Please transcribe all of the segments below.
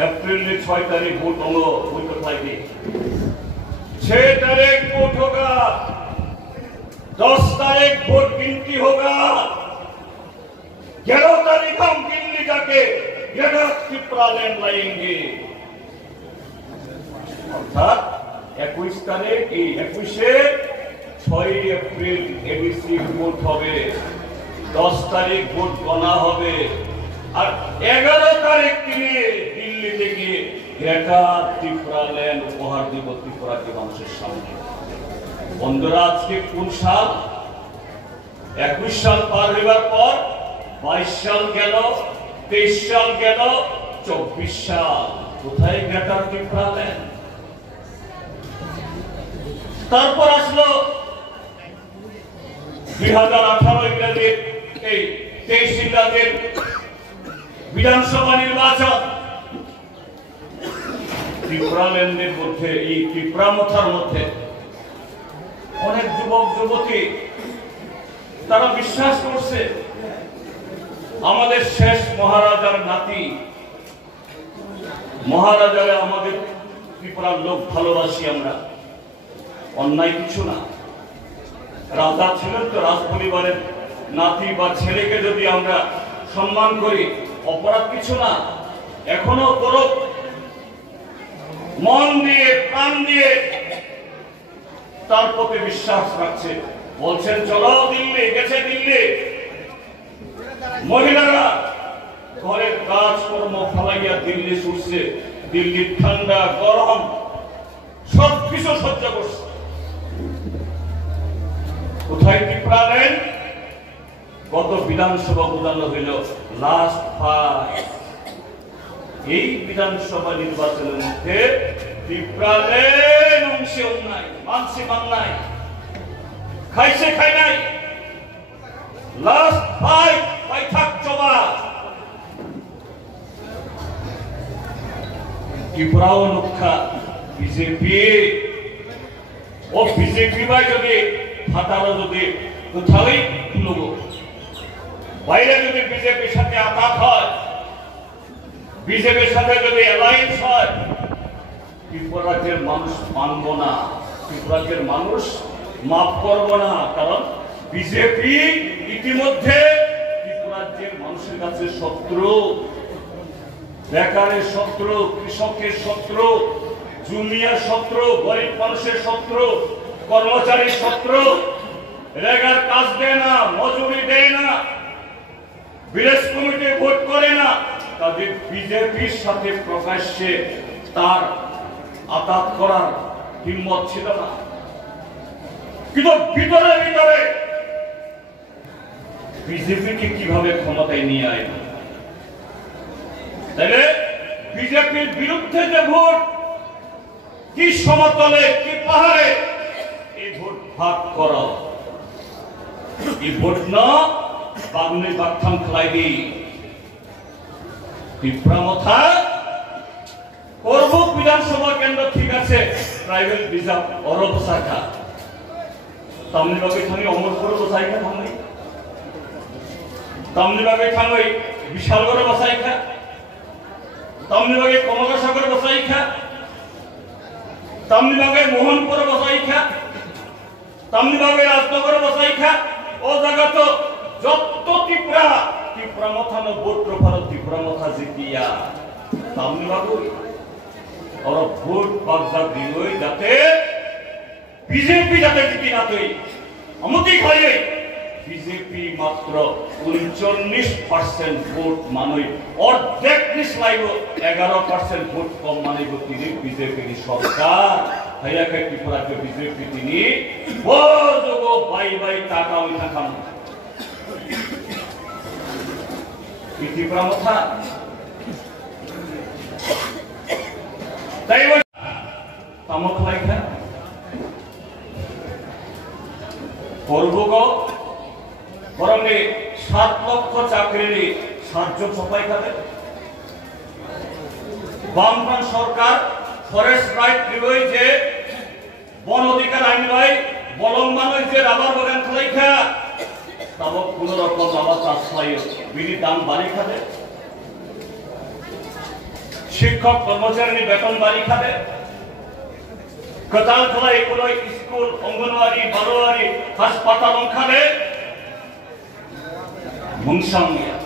अप्रैल 6 तारीख वोट होगा, vote apply 6 तारीख वोट होगा, 10 तारीख वोट गिनती होगा, 11 तारीख हम दिल्ली जाके त्रिपुरा लैंड लाएंगे। अर्थात 21 तारीख 6 एप्रिल एबीसी वोट হবে, 10 তারিখ ভোট গণা হবে, আর 11 তারিখ তিনি দিল্লিতে গিয়ে গ্রেটার ত্রিপুরা ল্যান্ড উপহার দিব ত্রিপুরাকে মানুষের সামনে। বন্ধুরা, আজকে কোন সাল? 21 সাল পার হবার পর 22 সাল গেল, 23 সাল গেল, 24 সাল। কোথায় গ্রেটার ত্রিপুরা ল্যান্ড? তারপর আসলো 2018 ইংরেজির এই 23 ইংরেজির বিধানসভা নির্বাচন। ত্রিপুরা ল্যান্ডের মধ্যে, এই ত্রিপুরা মথার মধ্যে অনেক যুবক যুবতী তারা বিশ্বাস করছে আমাদের শেষ মহারাজার নাতি, মহারাজারে আমাদের ত্রিপুরার লোক ভালোবাসি আমরা, অন্যায় কিছু না। রাজা ছিলেন তো, রাজ পরিবারের নাতি বা ছেলেকে যদি আমরা সম্মান করি অপরাধ কিছু না। এখনো করো মন দিয়ে প্রাণ দিয়ে তার প্রতি বিশ্বাস রাখছে, বলছেন চলো দিল্লি, গেছে দিল্লি। মহিলারা ঘরের কাজকর্ম ফলাইয়া দিল্লি ছুটছে, দিল্লির ঠান্ডা গরম সবকিছু সহ্য করছে। কোথায় ত্রিপুরা ল্যান্ড? গত বিধানসভা বোঝানো হইল লাস্ট ফাইট। এই বিধানসভা নির্বাচনের মধ্যে ত্রিপুরা ল্যান্ড অংশে নাই, মানসি মান নাই, খাইছে খাই নাই। লাস্ট ফাইট পাইথাক চবা। ত্রিপুরাও লক্ষা বিজেপি ও বিজেপি ভাই যদি ফাটালো, যদি কোথাওই লোক বাইরে যদি বিজেপির সাথে আঘাত হয়, বিজেপির সাথে যদি অ্যালায়েন্স হয়, ত্রিপুরাজ্যের মানুষ মানব না, ত্রিপুরাজ্যের মানুষ মাফ করব না। কারণ বিজেপি ইতিমধ্যে ত্রিপুরাজ্যের মানুষের কাছে শত্রু, বেকারের শত্রু, কৃষকের শত্রু, জুনিয়র শত্রু, গরিব মানুষের শত্রু, কর্মচারীর শত্রু। রেগার কাজ দেয় না, মজুরি দেয় না, ভিলেজ কমিটি ভোট করে না, তাদের বিজেপির সাথে প্রকাশ্যে তার আঘাত করার হিম্মত ছিল না। কিন্তু ভিতরে ভিতরে বিজেপিকে কিভাবে ক্ষমতায় নিয়ে আয়, তাহলে বিজেপির বিরুদ্ধে যে ভোট, কি সমতলে কি পাহাড়ে এই ভোট ভাগ করা, এই ভোট না বাংলায় বাগথাম খেলাই দিই। ত্রিপুরা মথা করব বিধানসভা কেন্দ্র ঠিক আছে, ট্রাইবেল রিজার্ভ অরব শাখা তামনিবাগে থানি অমরপুর বসাইখা থামনি, তামনিবাগে থাঙ্গই বিশালগড়ে বসাইখা, তামনিবাগে কমলাসাগর বসাইখা, তামনিবাগে মোহনপুর বসাইখা, তামনিবাগে রাজনগর বসাইখা। ও জায়গা তো যত ত্রিপুরা ত্রিপুরা মথানো ভোট ভারত ত্রিপুরা মথা জিতিয়া তামনিবাগু और ভোট বাগদা দিলই যাতে বিজেপি যাতে জিতি না তুই আমতি খাইয়ে বিজেপি মাত্র 39% ভোট মানই অর্ধেক নিস লাইব 11% ভোট কম মানিব তিনি বিজেপির সরকার হাইয়াকে ত্রিপুরাকে বিজেপি তিনি বড় বাই বাই টাকা ওই টাকা ত্রিপুরা মথা তাই তামক লাইখা করবো বরং 7 লক্ষ চাকরি 7 জন সবাই খাবে। বামফ্রন্ট সরকার ফরেস্ট রাইট দিবই যে বন অধিকার আইন ভাই বলম্বান যে রাবার বাগান খাইখা তব কোন রকম রাবার চাষ হয় বিড়ি দাম বাড়ি খাবে। শিক্ষক কর্মচারী বেতন বাড়ি খাবে, কোথাও খোলা এগুলো স্কুল, অঙ্গনওয়াড়ি, বারোয়ারি, হাসপাতাল খাবে মুংসামিয়া।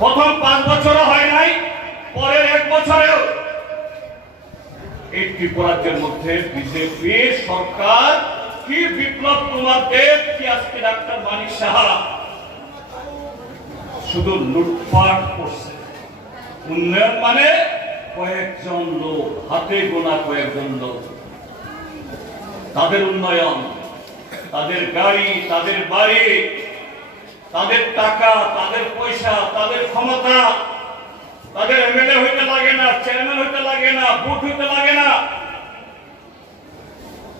প্রথম 5 বছরও হয় নাই, পরের 1 বছরেও এই ত্রিপুরাজ্যের মধ্যে বিজেপি সরকার কি বিপ্লব কুমার দেব কি আজকে ডাক্তার মানিক সাহা শুধু লুটপাট করছে। উন্নয়ন মানে কয়েকজন লোক, হাতে গোনা কয়েকজন লোক, তাদের উন্নয়ন, তাদের গাড়ি, তাদের বাড়ি, তাদের টাকা, তাদের পয়সা, তাদের ক্ষমতা, তাদের এমএলএ হইতে লাগে না, চেয়ারম্যান হইতে লাগে না, ভোট হইতে লাগে না,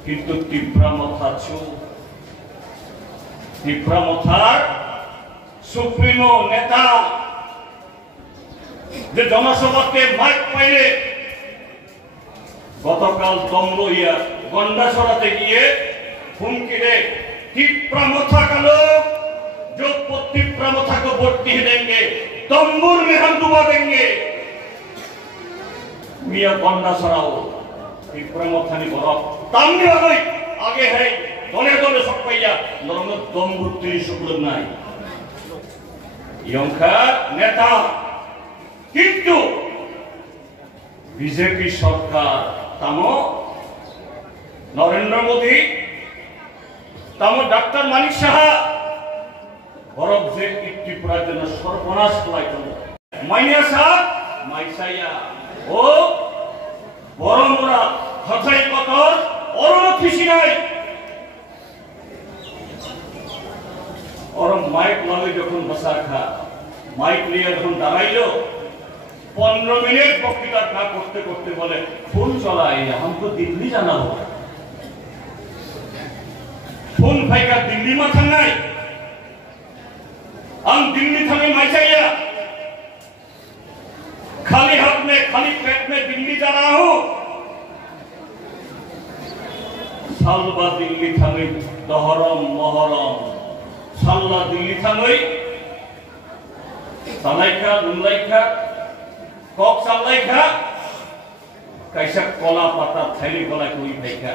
কিন্তু তীব্রামথার সুপ্রিমো নেতা যে জনসভাকে মাইক পাইলে গতকাল দমলইয়া গন্ডাছড়াতে গিয়ে হুমকি दे তীব্রামথা का लोग जो তীব্রামথা को वोट नहीं देंगे तंबूर में हम डुबा देंगे। मिया गंडाछड़ाओ তীব্রামথানি বড় তামনি হই আগে है দলে দলে সব পাইয়া নরম দমবুত্তি শুক্ল নাই ইয়ংখা নেতা। কিন্তু বিজেপি সরকার তামো নরেন্দ্র মোদী তামো ডাক্তার মানিক সাহা বরফ যে ত্রিপুরার জন্য সর্বনাশ করাইত মাইয়া সাহ মাইসাইয়া ও বড়মরা হসাই কতর অরণ খুশি নাই और माइक लगे যখন বসা খা माइक নিয়ে যখন দাঁড়াইলো 15 मिनट বক্তৃতা না করতে করতে বলে ফোন চলাই हमको दिल्ली जाना होगा। फोन भाई का दिल्ली में थाना हम दिल्ली थाने में चाहिए खाली हाथ में खाली पेट में दिल्ली जा रहा हूं। सालबा दिल्ली थाने दहरम मोहरम साल्ला दिल्ली थाने सालाइखा नुलाइखा कक सालाइखा कैसा कोला पाता थैली कोला कोई भाईखा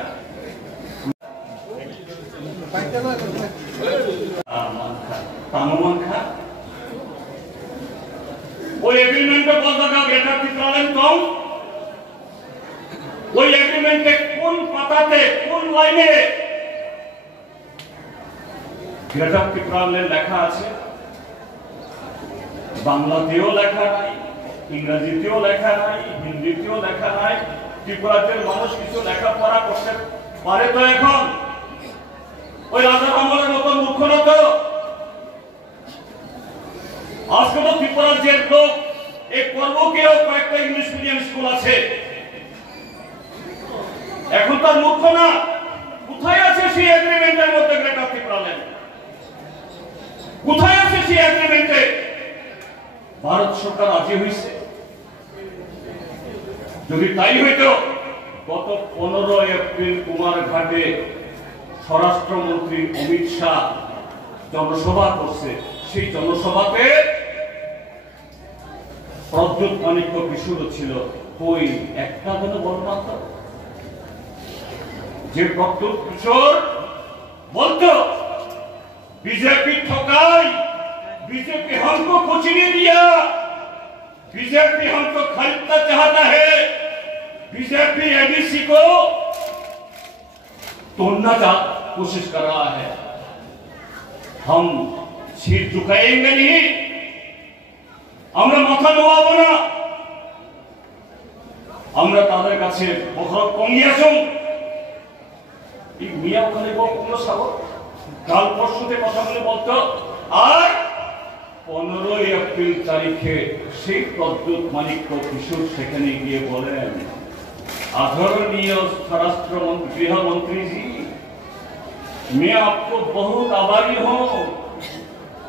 तामुमानखा वो एग्रीमेंट पे बोलता था बेटा चित्रालन कौन वो एग्रीमेंट पे कौन पताते कौन लाइने গ্রেটার ত্রিপুরালে লেখা আছে, বাংলাতেও লেখা নাই, ইংরেজিতেও লেখা নাই, হিন্দিতেও লেখা নাই। ত্রিপুরাদের মানুষ কিছু লেখাপড়া করতে পারে তো এখন? ওই রাজার আমলের মতো মূর্খ না তো। আজকে তো ত্রিপুরাজ্যের লোক এই পর্বকেও কয়েকটা ইংলিশ মিডিয়াম স্কুল আছে, এখন তার মূর্খ না। কোথায় আছে সেই এগ্রিমেন্টের মধ্যে গ্রেটার ত্রিপুরালে? কোথায় আছে সেই এগ্রিমেন্টে? ভারত সরকার রাজি হইছে? যদি তাই হইতো গত 15 এপ্রিল কুমারঘাটে স্বরাষ্ট্রমন্ত্রী অমিত শাহ জনসভা করছে, সেই জনসভাতে প্রদ্যুৎ মানিক্য কিশোর ছিল, কই একটা যেন বলমাত্র যে প্রদ্যুৎ কিশোর বলতো बीजेपी ठोकाई, बीजेपी हमको कुछ नहीं दिया, बीजेपी हमको खरीदना चाहता है, बीजेपी एडीसी को तोड़ना का कोशिश कर रहा है। हम सिर झुकाएंगे नहीं, আমরা মাথা নোয়াবো না। আমরা তাদের কাছে বখরক কঙ্গিয়াছুম এই মিয়া ওখানে কোনো সাগর কাল পরশুতে কথা বলে বলতো। আর 15 এপ্রিল তারিখে সেই প্রদ্যুৎ মানিক্য কিশোর সেখানে গিয়ে বলেন, आदरणीय स्वराष्ट्र गृह मंत्री जी, मैं आपको बहुत आभारी हूँ,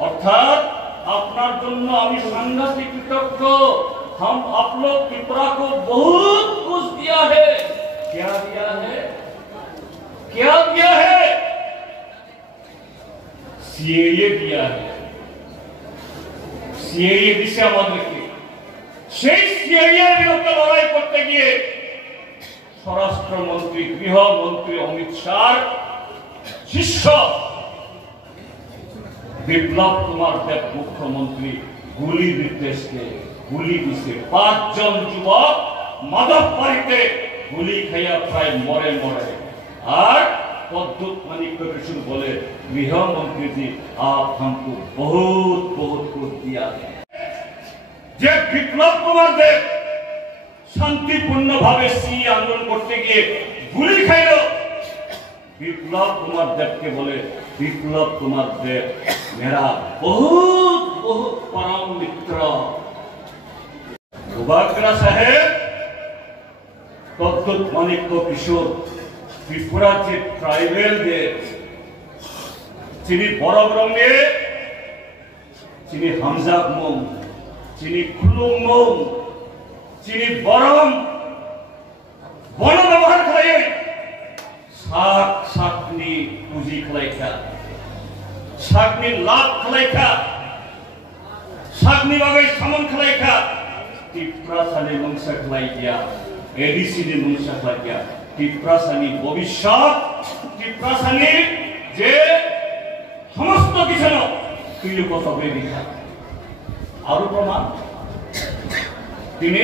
अर्थात আপনার জন্য আমি সাংঘাতিক কৃতজ্ঞ। हम आप लोग त्रिपुरा को बहुत कुछ दिया है। क्या दिया है? क्या दिया है? सीएए दिया है। सीएए दिशा আমাদেরকে সেই সিআইএর বিরুদ্ধে লড়াই করতে গিয়ে স্বরাষ্ট্রমন্ত্রী গৃহমন্ত্রী অমিত শাহ শিষ্য বিপ্লব কুমার দেব মুখ্যমন্ত্রী গুলি দিছে 5 জন যুবক মাদক বাড়িতে গুলি খাইয়া প্রায় মরে আর পদ্মুত মানিক কৃষ্ণ বলে গৃহমন্ত্রী জি आप हमको बहुत बहुत कुछ दिया है যে বিপ্লব কুমার দেব শান্তিপূর্ণ ভাবে সি আন্দোলন করতে গিয়ে গুলি খাইল বিপ্লব কুমার দেবকে বলে বিপ্লব কুমার দেব मेरा बहुत बहुत परम मित्र दुबाग्रा साहेब পদ্মুত মানিক কিশোর ত্রিপুরা যে ট্রাইবেলদের যিনি বড় রঙে যিনি হামজা মোম যিনি খুলুং মোম যিনি বরম বন ব্যবহার খাই শাক শাকনি পুঁজি খাইখা শাকনি লাভ খাইখা শাকনি ভাবে সামন খাইখা টিপ্রাসানি মংসা খাই গিয়া এডিসিনি মংসা খাই গিয়া টিপ্রাসানি ভবিষ্যৎ টিপ্রাসানি যে সমস্ত কিছু তুই কত বেরিখা আরো প্রমাণ তিনি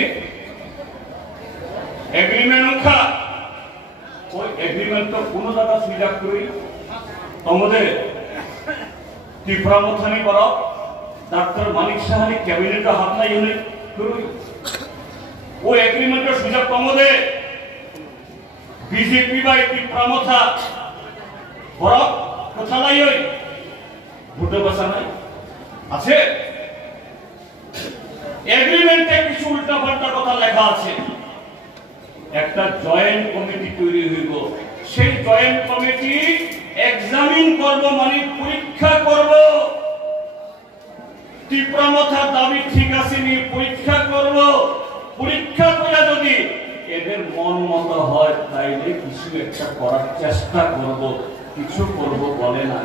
এগ্রিমেন্ট ওই এগ্রিমেন্ট তো কোন জায়গা সুইজাক করি তোমাদের ত্রিপুরা মথানি কর ডাক্তার মানিক সাহানি ক্যাবিনেটে হাত নাই হলে করি ও এগ্রিমেন্টের সুযোগ তোমাদের বিজেপি বা ত্রিপুরা মথা বড় কথা নাই ওই ভোটে বসা নাই আছে এগ্রিমেন্টে কিছু উল্টা পাল্টা কথা লেখা আছে একটা জয়েন্ট কমিটি তৈরি হইব সেই জয়েন্ট কমিটি এক্সামিন করব মানে পরীক্ষা করব ত্রিপুরা মথার দাবি ঠিক আছে নি পরীক্ষা করব পরীক্ষা করে যদি এদের মন মতো হয় তাইলে কিছু একটা করার চেষ্টা করব কিছু করব বলে না